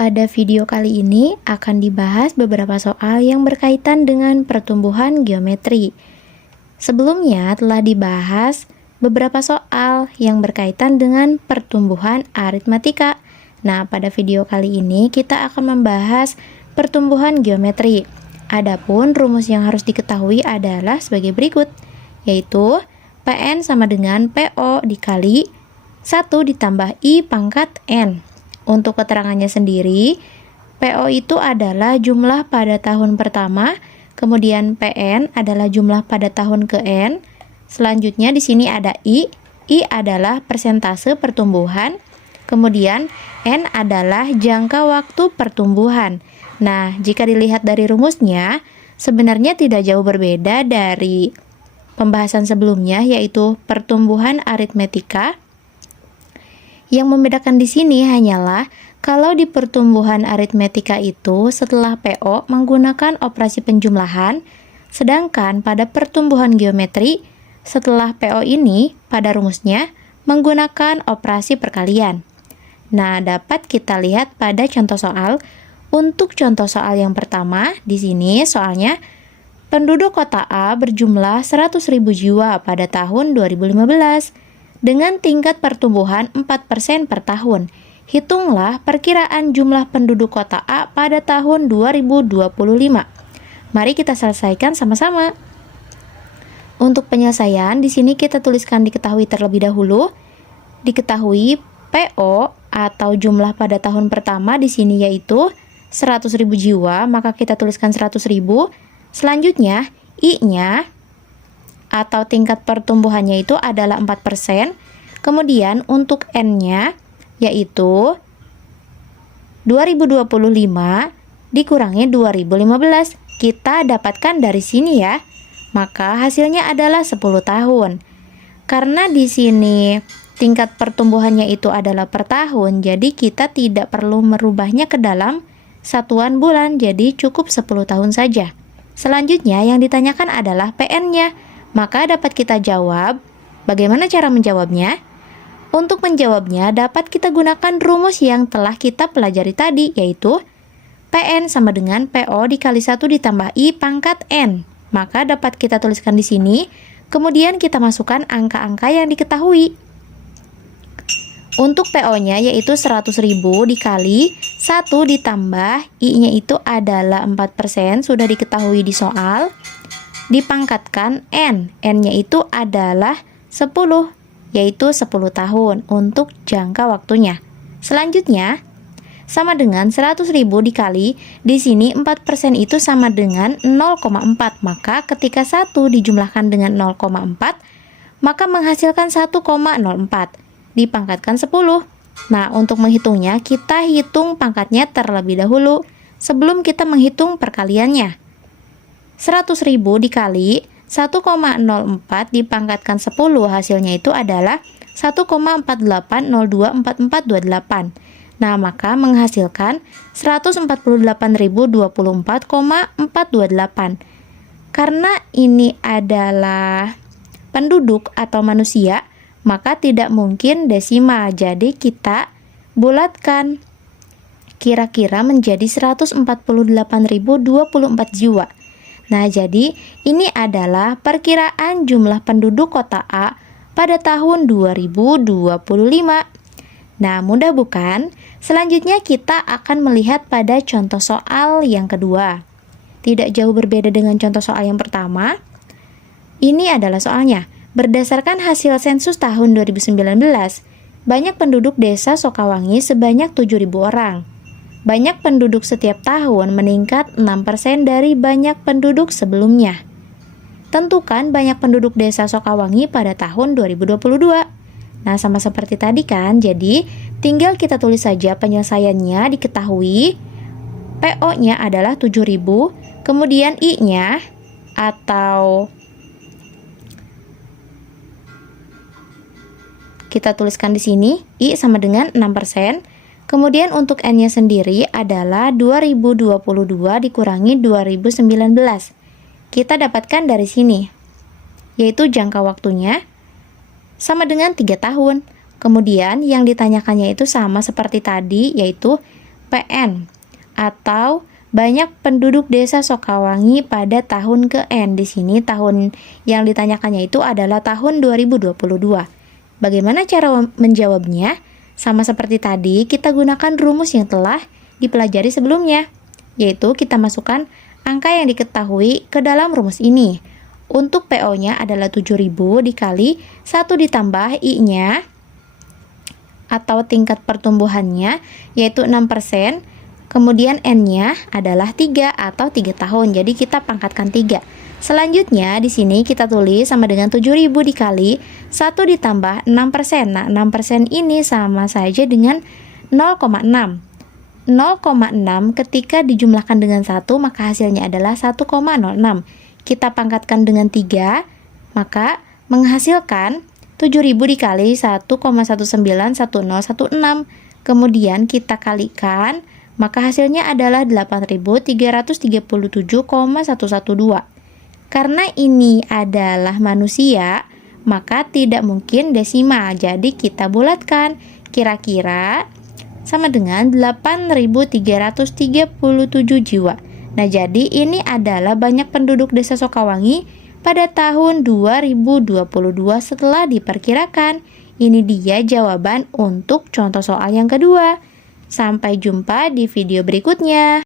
Pada video kali ini akan dibahas beberapa soal yang berkaitan dengan pertumbuhan geometri. Sebelumnya telah dibahas beberapa soal yang berkaitan dengan pertumbuhan aritmatika. Nah, pada video kali ini kita akan membahas pertumbuhan geometri. Adapun rumus yang harus diketahui adalah sebagai berikut, yaitu PN sama dengan PO dikali 1 ditambah I pangkat N. Untuk keterangannya sendiri, PO itu adalah jumlah pada tahun pertama, kemudian PN adalah jumlah pada tahun ke-N. Selanjutnya di sini ada I adalah persentase pertumbuhan, kemudian N adalah jangka waktu pertumbuhan. Nah, jika dilihat dari rumusnya, sebenarnya tidak jauh berbeda dari pembahasan sebelumnya, yaitu pertumbuhan aritmetika. Yang membedakan di sini hanyalah kalau di pertumbuhan aritmetika itu setelah PO menggunakan operasi penjumlahan, sedangkan pada pertumbuhan geometri setelah PO ini pada rumusnya menggunakan operasi perkalian. Nah, dapat kita lihat pada contoh soal. Untuk contoh soal yang pertama, di sini soalnya penduduk kota A berjumlah 100.000 jiwa pada tahun 2015. Dengan tingkat pertumbuhan 4% per tahun. Hitunglah perkiraan jumlah penduduk kota A pada tahun 2025. Mari kita selesaikan sama-sama. Untuk penyelesaian, di sini kita tuliskan diketahui terlebih dahulu. Diketahui PO atau jumlah pada tahun pertama di sini yaitu 100.000 jiwa, maka kita tuliskan 100.000. Selanjutnya, I-nya atau tingkat pertumbuhannya itu adalah 4%. Kemudian untuk N-nya yaitu 2025 dikurangi 2015. Kita dapatkan dari sini ya. Maka hasilnya adalah 10 tahun. Karena di sini tingkat pertumbuhannya itu adalah per tahun, jadi kita tidak perlu merubahnya ke dalam satuan bulan, jadi cukup 10 tahun saja. Selanjutnya yang ditanyakan adalah PN-nya. Maka dapat kita jawab. Bagaimana cara menjawabnya? Untuk menjawabnya dapat kita gunakan rumus yang telah kita pelajari tadi, yaitu PN sama dengan PO dikali 1 ditambah I pangkat N. Maka dapat kita tuliskan di sini, kemudian kita masukkan angka-angka yang diketahui. Untuk PO-nya yaitu 100.000 dikali 1 ditambah I-nya itu adalah 4%, sudah diketahui di soal. Dipangkatkan N-nya itu adalah 10, yaitu 10 tahun untuk jangka waktunya. Selanjutnya, sama dengan 100.000 dikali, di sini 4% itu sama dengan 0,4, maka ketika 1 dijumlahkan dengan 0,4, maka menghasilkan 1,04, dipangkatkan 10. Nah, untuk menghitungnya, kita hitung pangkatnya terlebih dahulu, sebelum kita menghitung perkaliannya. 100.000 dikali 1,04 dipangkatkan 10, hasilnya itu adalah 1,48024428. Nah, maka menghasilkan 148.024,428. Karena ini adalah penduduk atau manusia, maka tidak mungkin desimal. Jadi kita bulatkan kira-kira menjadi 148.024 jiwa. Nah, jadi ini adalah perkiraan jumlah penduduk kota A pada tahun 2025. Nah, mudah bukan? Selanjutnya kita akan melihat pada contoh soal yang kedua. Tidak jauh berbeda dengan contoh soal yang pertama. Ini adalah soalnya. Berdasarkan hasil sensus tahun 2019, banyak penduduk desa Sokawangi sebanyak 7.000 orang. Banyak penduduk setiap tahun meningkat 6% dari banyak penduduk sebelumnya. Tentukan banyak penduduk desa Sokawangi pada tahun 2022. Nah, sama seperti tadi kan, jadi tinggal kita tulis saja penyelesaiannya. Diketahui PO-nya adalah 7.000, kemudian I-nya atau kita tuliskan di sini, I sama dengan 6%. Kemudian untuk N-nya sendiri adalah 2022 dikurangi 2019. Kita dapatkan dari sini, yaitu jangka waktunya sama dengan 3 tahun. Kemudian yang ditanyakannya itu sama seperti tadi, yaitu PN atau banyak penduduk desa Sokawangi pada tahun ke-N. Di sini tahun yang ditanyakannya itu adalah tahun 2022. Bagaimana cara menjawabnya? Sama seperti tadi, kita gunakan rumus yang telah dipelajari sebelumnya, yaitu kita masukkan angka yang diketahui ke dalam rumus ini. Untuk PO-nya adalah 7.000 dikali 1 ditambah I-nya atau tingkat pertumbuhannya yaitu 6%, kemudian N-nya adalah 3 atau 3 tahun. Jadi kita pangkatkan 3. Selanjutnya di sini kita tulis sama dengan 7.000 dikali 1 ditambah 6%. Nah, 6% ini sama saja dengan 0,6. 0,6 ketika dijumlahkan dengan 1 maka hasilnya adalah 1,06. Kita pangkatkan dengan 3, maka menghasilkan 7.000 dikali 1,191016. Kemudian kita kalikan, maka hasilnya adalah 8.337,112. Karena ini adalah manusia, maka tidak mungkin desimal. Jadi kita bulatkan, kira-kira sama dengan 8.337 jiwa. Nah, jadi ini adalah banyak penduduk desa Sokawangi pada tahun 2022 setelah diperkirakan. Ini dia jawaban untuk contoh soal yang kedua. Sampai jumpa di video berikutnya.